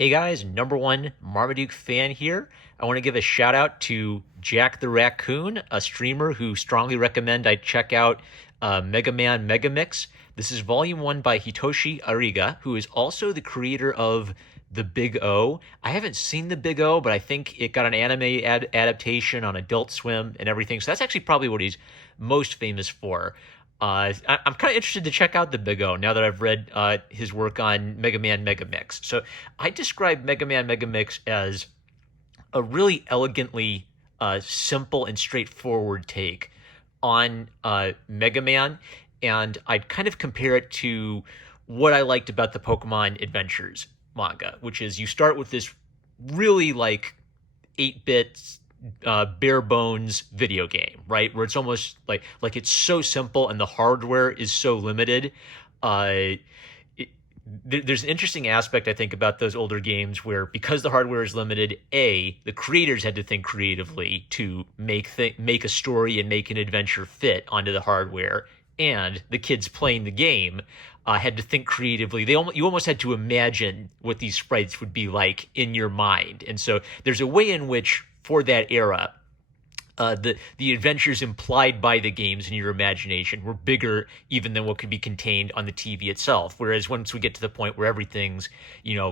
Hey guys, number one Marmaduke fan here. I want to give a shout out to Jack the Raccoon, a streamer who strongly recommend I check out Megaman Megamix. This is volume one by Hitoshi Ariga, who is also the creator of The Big O. I haven't seen The Big O, but I think it got an anime adaptation on Adult Swim and everything. So that's actually probably what he's most famous for. I'm kind of interested to check out the Big O now that I've read his work on Mega Man Megamix. So I describe Mega Man Megamix as a really elegantly simple and straightforward take on Mega Man, and I'd kind of compare it to what I liked about the Pokemon Adventures manga, which is you start with this really like 8-bit bare bones video game, right? Where it's almost like it's so simple and the hardware is so limited. There's an interesting aspect I think about those older games where because the hardware is limited, the creators had to think creatively to make a story and make an adventure fit onto the hardware, and the kids playing the game had to think creatively. You almost had to imagine what these sprites would be like in your mind, and so there's a way in which for that era, the adventures implied by the games in your imagination were bigger even than what could be contained on the TV itself. Whereas once we get to the point where everything's,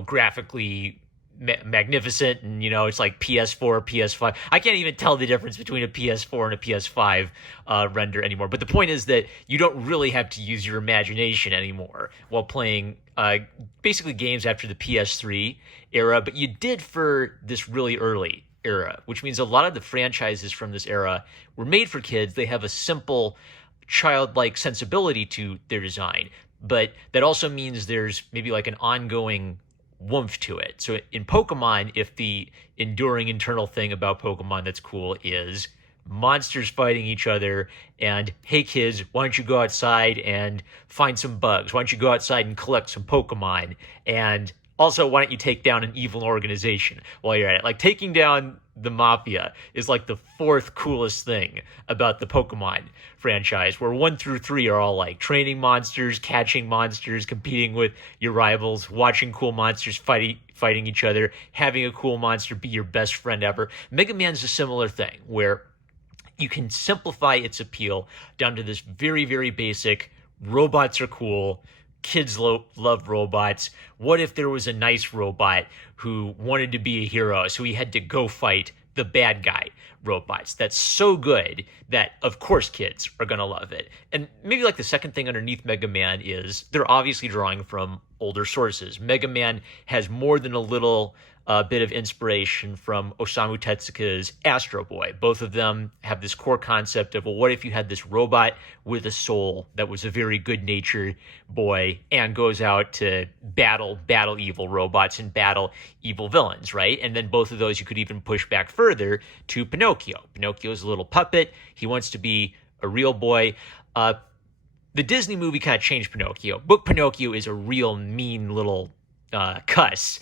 graphically magnificent and, it's like PS4, PS5. I can't even tell the difference between a PS4 and a PS5 render anymore. But the point is that you don't really have to use your imagination anymore while playing basically games after the PS3 era. But you did for this really early era, which means a lot of the franchises from this era were made for kids. They have a simple, childlike sensibility to their design, but that also means there's maybe like an ongoing woomph to it. So in Pokemon, if the enduring internal thing about Pokemon that's cool is monsters fighting each other and, hey kids, why don't you go outside and find some bugs? Why don't you go outside and collect some Pokemon? And also, why don't you take down an evil organization while you're at it? Like, taking down the Mafia is like the fourth coolest thing about the Pokemon franchise, where 1 through 3 are all like training monsters, catching monsters, competing with your rivals, watching cool monsters fighting each other, having a cool monster be your best friend ever. Mega Man's a similar thing, where you can simplify its appeal down to this very, very basic, robots are cool, kids love robots. What if there was a nice robot who wanted to be a hero, so he had to go fight the bad guy robots? That's so good that, of course, kids are going to love it. And maybe like the second thing underneath Mega Man is they're obviously drawing from older sources. Mega Man has more than a little bit of inspiration from Osamu Tezuka's Astro Boy. Both of them have this core concept of, well, what if you had this robot with a soul that was a very good-natured boy and goes out to battle evil robots and battle evil villains, right? And then both of those you could even push back further to Pinocchio. Pinocchio's a little puppet. He wants to be a real boy. The Disney movie kind of changed Pinocchio. Book Pinocchio is a real mean little cuss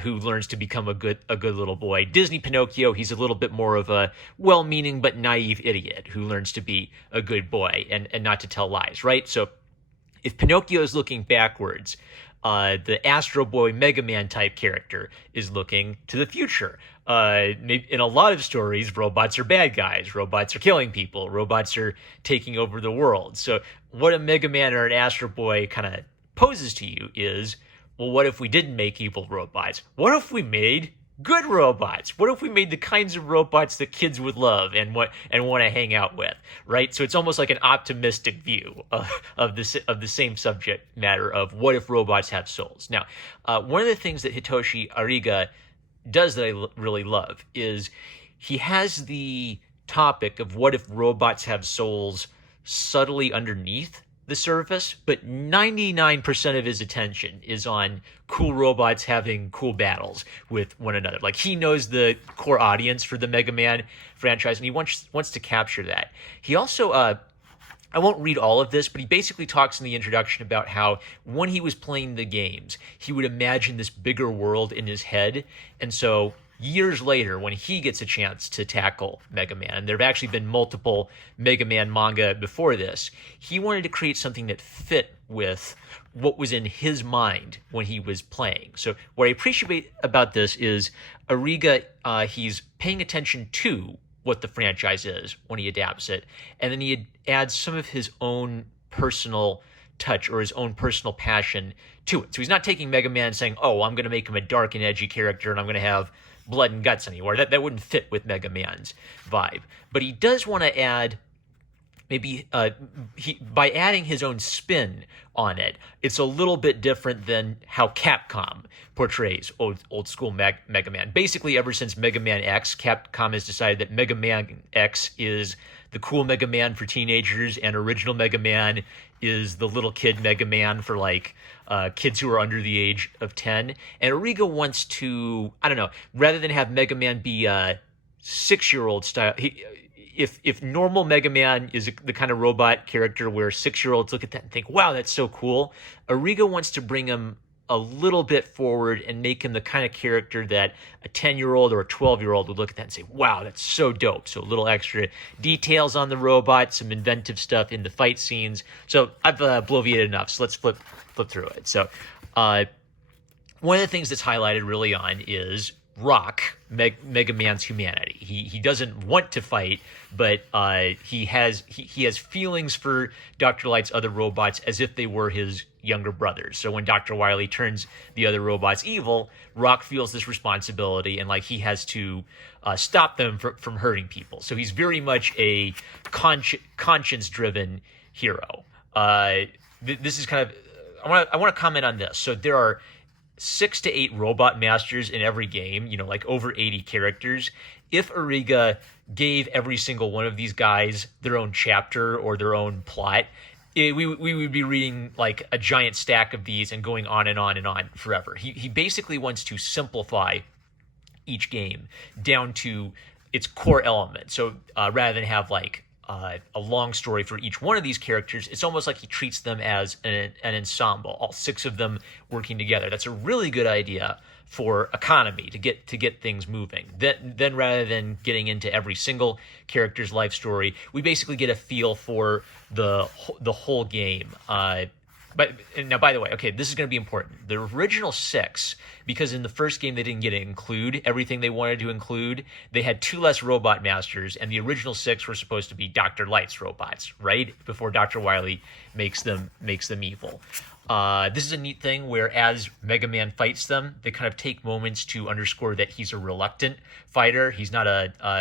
who learns to become a good little boy. Disney Pinocchio, he's a little bit more of a well-meaning but naive idiot who learns to be a good boy and not to tell lies, right? So if Pinocchio is looking backwards, the Astro Boy Mega Man type character is looking to the future. In a lot of stories, robots are bad guys. Robots are killing people. Robots are taking over the world. So what a Mega Man or an Astro Boy kind of poses to you is, well, what if we didn't make evil robots? What if we made good robots? What if we made the kinds of robots that kids would love and want to hang out with, right? So it's almost like an optimistic view of the same subject matter of what if robots have souls. Now, one of the things that Hitoshi Ariga does that I really love is he has the topic of what if robots have souls subtly underneath the surface, but 99% of his attention is on cool robots having cool battles with one another. Like, he knows the core audience for the Mega Man franchise, and he wants to capture that. He also, I won't read all of this, but he basically talks in the introduction about how when he was playing the games, he would imagine this bigger world in his head, and so years later, when he gets a chance to tackle Mega Man, there have actually been multiple Mega Man manga before this, he wanted to create something that fit with what was in his mind when he was playing. So what I appreciate about this is Ariga, he's paying attention to what the franchise is when he adapts it, and then he adds some of his own personal touch or his own personal passion to it. So he's not taking Mega Man and saying, oh, I'm going to make him a dark and edgy character and I'm going to have blood and guts anywhere. That wouldn't fit with Mega Man's vibe. But he does want to add maybe by adding his own spin on it, it's a little bit different than how Capcom portrays old school Mega Man. Basically, ever since Mega Man X, Capcom has decided that Mega Man X is the cool Mega Man for teenagers, and original Mega Man is the little kid Mega Man for like kids who are under the age of 10. And Ariga wants to, I don't know, rather than have Mega Man be a 6-year-old style, if normal Mega Man is the kind of robot character where 6-year-olds look at that and think, wow, that's so cool, Ariga wants to bring him a little bit forward and make him the kind of character that a 10-year-old or a 12-year-old would look at that and say, wow, that's so dope. So a little extra details on the robot, some inventive stuff in the fight scenes. So I've bloviated enough, so let's flip through it. So one of the things that's highlighted really on is Rock, Mega Man's humanity. He doesn't want to fight, but he has feelings for Dr. Light's other robots as if they were his younger brothers. So when Dr. Wily turns the other robots evil, Rock feels this responsibility and like he has to stop them from hurting people. So he's very much a conscience-driven hero. This is kind of I want to comment on this. So there are 6 to 8 robot masters in every game, like over 80 characters. If Ariga gave every single one of these guys their own chapter or their own plot, we would be reading like a giant stack of these and going on and on and on forever. He basically wants to simplify each game down to its core element. So rather than have like a long story for each one of these characters, it's almost like he treats them as an ensemble, all 6 of them working together. That's a really good idea for economy to get things moving. Then rather than getting into every single character's life story, we basically get a feel for the whole game. But now, by the way, okay, this is going to be important. The original 6, because in the first game they didn't get to include everything they wanted to include, they had 2 less robot masters, and the original 6 were supposed to be Dr. Light's robots, right? Before Dr. Wily makes them evil. This is a neat thing where as Mega Man fights them, they kind of take moments to underscore that he's a reluctant fighter. He's not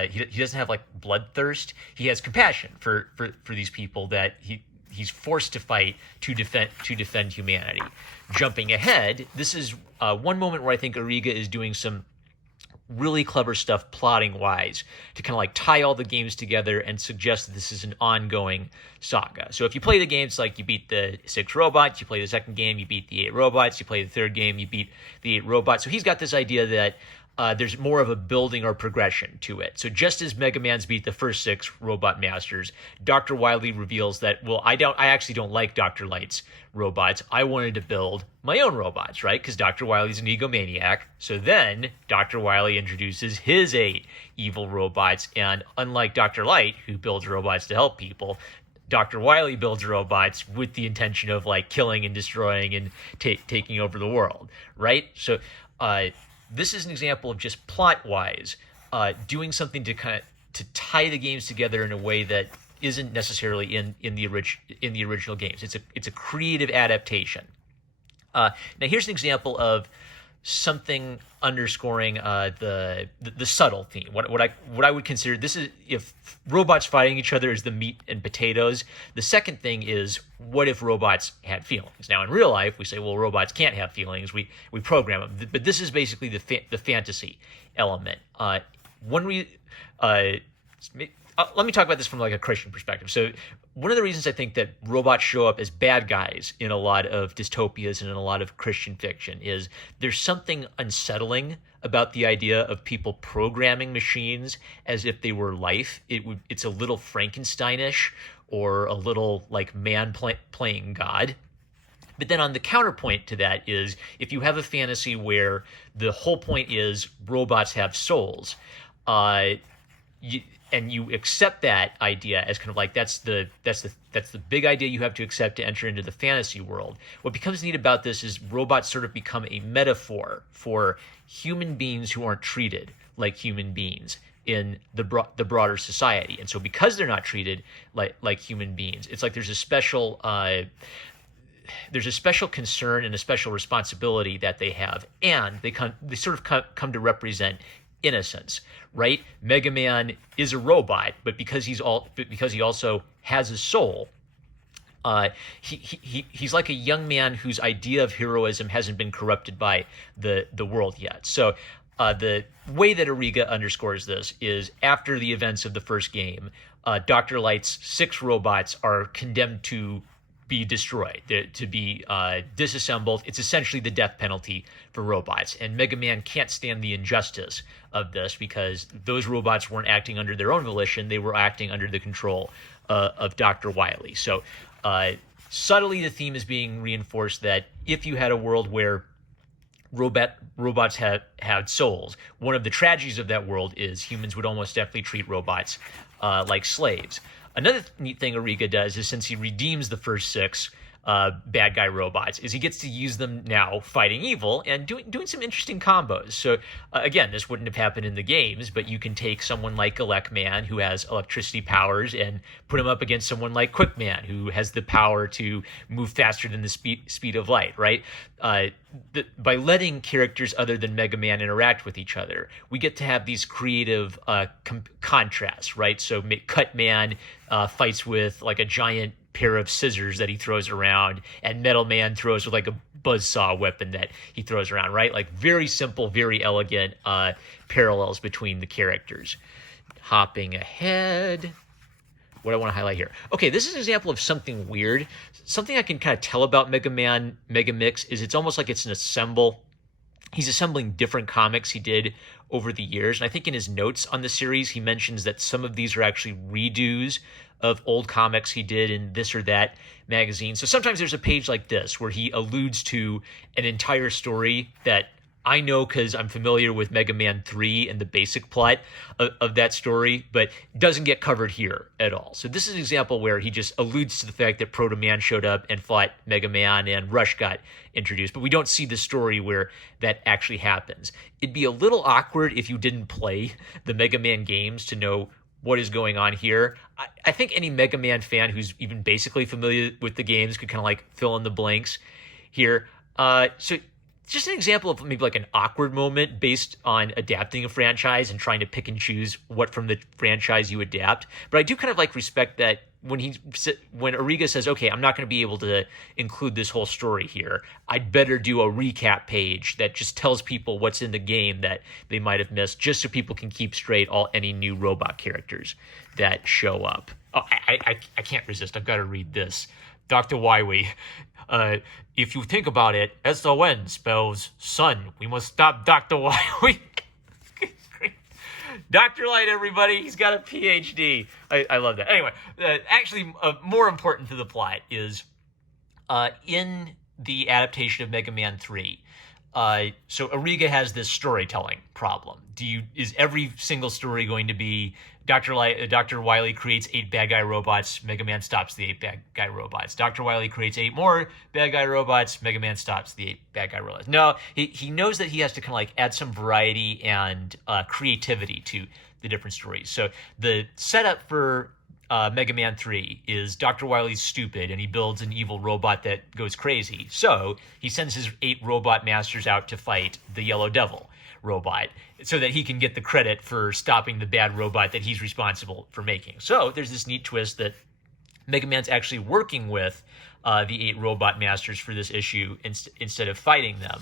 he doesn't have like bloodthirst. He has compassion for these people that he's forced to fight to defend humanity. Jumping ahead, this is one moment where I think Ariga is doing some really clever stuff plotting wise to kind of like tie all the games together and suggest that this is an ongoing saga. So if you play the games, like you beat the 6 robots, you play the second game, you beat the 8 robots, you play the third game, you beat the 8 robots. So he's got this idea that there's more of a building or progression to it. So just as Mega Man's beat the first 6 robot masters, Dr. Wily reveals that, well, I actually don't like Dr. Light's robots. I wanted to build my own robots, right? Because Dr. Wily's an egomaniac. So then Dr. Wily introduces his 8 evil robots, and unlike Dr. Light, who builds robots to help people, Dr. Wily builds robots with the intention of like killing and destroying and taking over the world, right? So this is an example of just plot-wise doing something to tie the games together in a way that isn't necessarily in the original games. It's a creative adaptation. Now here's an example of something underscoring the subtle theme. What I would consider, this is if robots fighting each other is the meat and potatoes. The second thing is, what if robots had feelings? Now in real life we say, well, robots can't have feelings. We program them. But this is basically the fantasy element. Let me talk about this from like a Christian perspective. So one of the reasons I think that robots show up as bad guys in a lot of dystopias and in a lot of Christian fiction is there's something unsettling about the idea of people programming machines as if they were life. It's a little Frankensteinish or a little like man playing God. But then on the counterpoint to that is if you have a fantasy where the whole point is robots have souls, uh, and you accept that idea as kind of like that's the big idea you have to accept to enter into the fantasy world. What becomes neat about this is robots sort of become a metaphor for human beings who aren't treated like human beings in the broader society. And so because they're not treated like human beings, it's like there's a special concern and a special responsibility that they have, and they sort of come to represent innocence, right? Megaman is a robot, but because he also has a soul, he's like a young man whose idea of heroism hasn't been corrupted by the world yet. So the way that Ariga underscores this is after the events of the first game, Dr. Light's 6 robots are condemned to be destroyed, to be disassembled. It's essentially the death penalty for robots. And Mega Man can't stand the injustice of this because those robots weren't acting under their own volition. They were acting under the control of Dr. Wily. So subtly the theme is being reinforced that if you had a world where robots had souls, one of the tragedies of that world is humans would almost definitely treat robots like slaves. Another neat thing Ariga does is since he redeems the first 6 bad guy robots, is he gets to use them now fighting evil and doing some interesting combos. So again, this wouldn't have happened in the games, but you can take someone like Elecman, who has electricity powers, and put him up against someone like Quickman, who has the power to move faster than the speed of light, right? By letting characters other than Mega Man interact with each other, we get to have these creative contrasts, right? So Cutman fights with like a giant pair of scissors that he throws around, and Metal Man throws with like a buzzsaw weapon that he throws around, right? Like very simple, very elegant parallels between the characters. Hopping ahead. What I want to highlight here. Okay, this is an example of something weird. Something I can kind of tell about Mega Man Megamix is it's almost like it's an assemble. He's assembling different comics he did over the years. And I think in his notes on the series, he mentions that some of these are actually redos of old comics he did in this or that magazine. So sometimes there's a page like this where he alludes to an entire story that I know because I'm familiar with Mega Man 3 and the basic plot of that story, but doesn't get covered here at all. So this is an example where he just alludes to the fact that Proto Man showed up and fought Mega Man and Rush got introduced, but we don't see the story where that actually happens. It'd be a little awkward if you didn't play the Mega Man games to know what is going on here. I think any Mega Man fan who's even basically familiar with the games could kind of like fill in the blanks here. So just an example of maybe like an awkward moment based on adapting a franchise and trying to pick and choose what from the franchise you adapt. But I do kind of like respect that when Ariga says, okay, I'm not going to be able to include this whole story here, I'd better do a recap page that just tells people what's in the game that they might have missed, just so people can keep straight any new robot characters that show up. Oh, I can't resist. I've got to read this. Dr. Wily, if you think about it, S-O-N spells son. We must stop Dr. Wily. Dr. Light, everybody. He's got a PhD. I love that. Anyway, actually, more important to the plot is in the adaptation of Mega Man 3, so Ariga has this storytelling problem. Is every single story going to be Dr. Wily creates 8 bad guy robots, Mega Man stops the 8 bad guy robots. Dr. Wily creates 8 more bad guy robots, Mega Man stops the 8 bad guy robots. No, he knows that he has to kind of like add some variety and creativity to the different stories. So the setup for Mega Man 3 is Dr. Wily's stupid and he builds an evil robot that goes crazy. So he sends his 8 robot masters out to fight the Yellow Devil robot so that he can get the credit for stopping the bad robot that he's responsible for making. So there's this neat twist that Mega Man's actually working with the 8 robot masters for this issue instead of fighting them.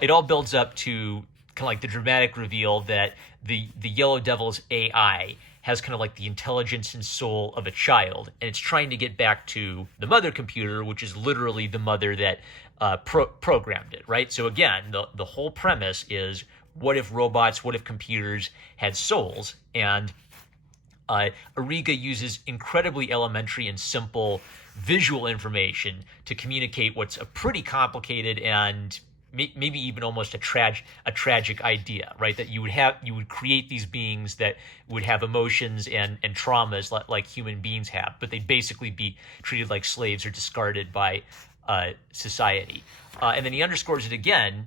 It all builds up to kind of like the dramatic reveal that the Yellow Devil's AI has kind of like the intelligence and soul of a child, and it's trying to get back to the mother computer, which is literally the mother that programmed it, right? So again, the whole premise is, what if computers had souls? And Ariga uses incredibly elementary and simple visual information to communicate what's a pretty complicated and maybe even almost a tragic idea, right? That you would create these beings that would have emotions and traumas like human beings have, but they'd basically be treated like slaves or discarded by society. And then he underscores it again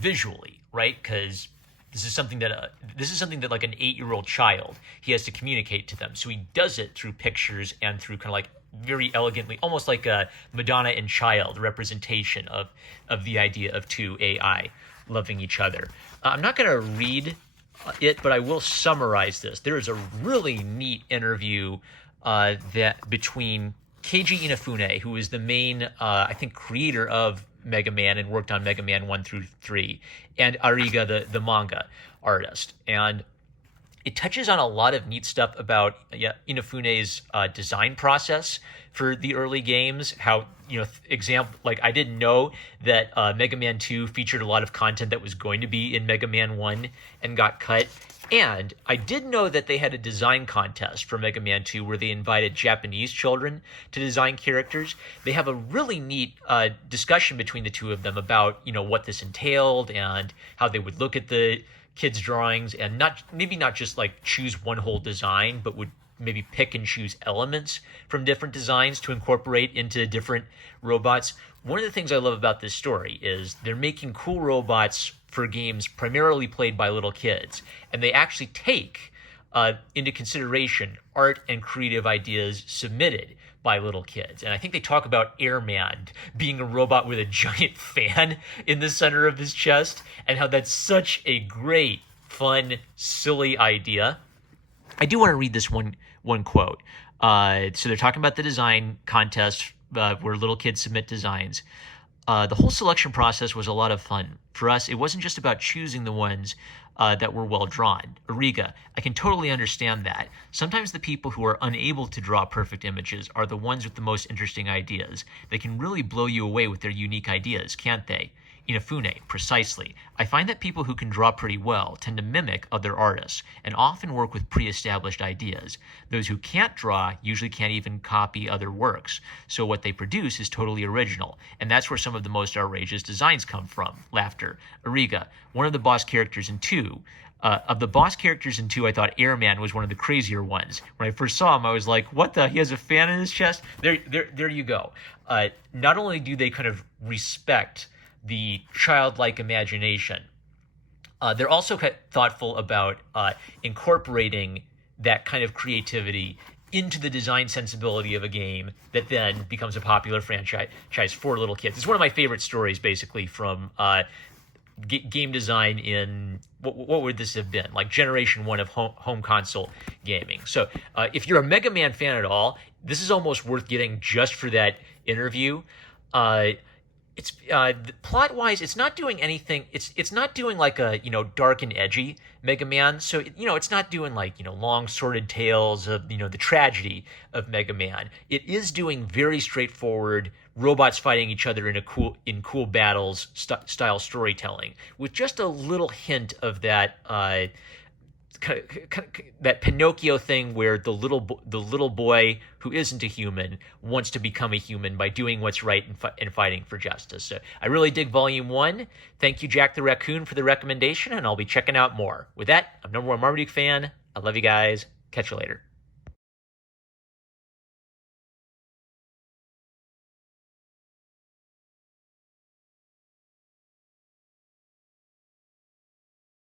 visually, right? Because this is something that like an 8-year-old child, he has to communicate to them. So he does it through pictures and through kind of like very elegantly, almost like a Madonna and Child representation of the idea of two AI loving each other. I'm not going to read it, but I will summarize this. There is a really neat interview that between Keiji Inafune, who is the main, I think, creator of Megaman and worked on Megaman 1 through 3, and Ariga, the manga artist. And it touches on a lot of neat stuff about Inafune's design process for the early games. How, example, like I didn't know that Mega Man 2 featured a lot of content that was going to be in Mega Man 1 and got cut. And I did know that they had a design contest for Mega Man 2 where they invited Japanese children to design characters. They have a really neat discussion between the two of them about, what this entailed and how they would look at the kids' drawings and not just like choose one whole design, but would maybe pick and choose elements from different designs to incorporate into different robots. One of the things I love about this story is they're making cool robots for games primarily played by little kids, and they actually take into consideration art and creative ideas submitted by little kids. And I think they talk about Airman being a robot with a giant fan in the center of his chest, and how that's such a great, fun, silly idea. I do want to read this one quote. So they're talking about the design contest where little kids submit designs. The whole selection process was a lot of fun. For us, it wasn't just about choosing the ones that were well drawn. Ariga, I can totally understand that. Sometimes the people who are unable to draw perfect images are the ones with the most interesting ideas. They can really blow you away with their unique ideas, can't they? Inafune, precisely. I find that people who can draw pretty well tend to mimic other artists and often work with pre-established ideas. Those who can't draw usually can't even copy other works, so what they produce is totally original, and that's where some of the most outrageous designs come from. Laughter. Ariga, one of the boss characters in 2. Of the boss characters in 2, I thought Airman was one of the crazier ones. When I first saw him, I was like, what the? He has a fan in his chest? There you go. Not only do they kind of respect the childlike imagination, they're also thoughtful about incorporating that kind of creativity into the design sensibility of a game that then becomes a popular franchise for little kids. It's one of my favorite stories, basically, from game design in, what would this have been? Like Generation 1 of home console gaming. So if you're a Mega Man fan at all, this is almost worth getting just for that interview. It's plot wise, it's not doing anything. It's not doing like a dark and edgy Mega Man. So it's not doing like long sordid tales of the tragedy of Mega Man. It is doing very straightforward robots fighting each other in cool battles style storytelling with just a little hint of that that Pinocchio thing where the little boy who isn't a human wants to become a human by doing what's right and fighting for justice. So I really dig Volume 1. Thank you, Jack the Raccoon, for the recommendation, and I'll be checking out more. With that, I'm #1 Marmaduke fan. I love you guys. Catch you later.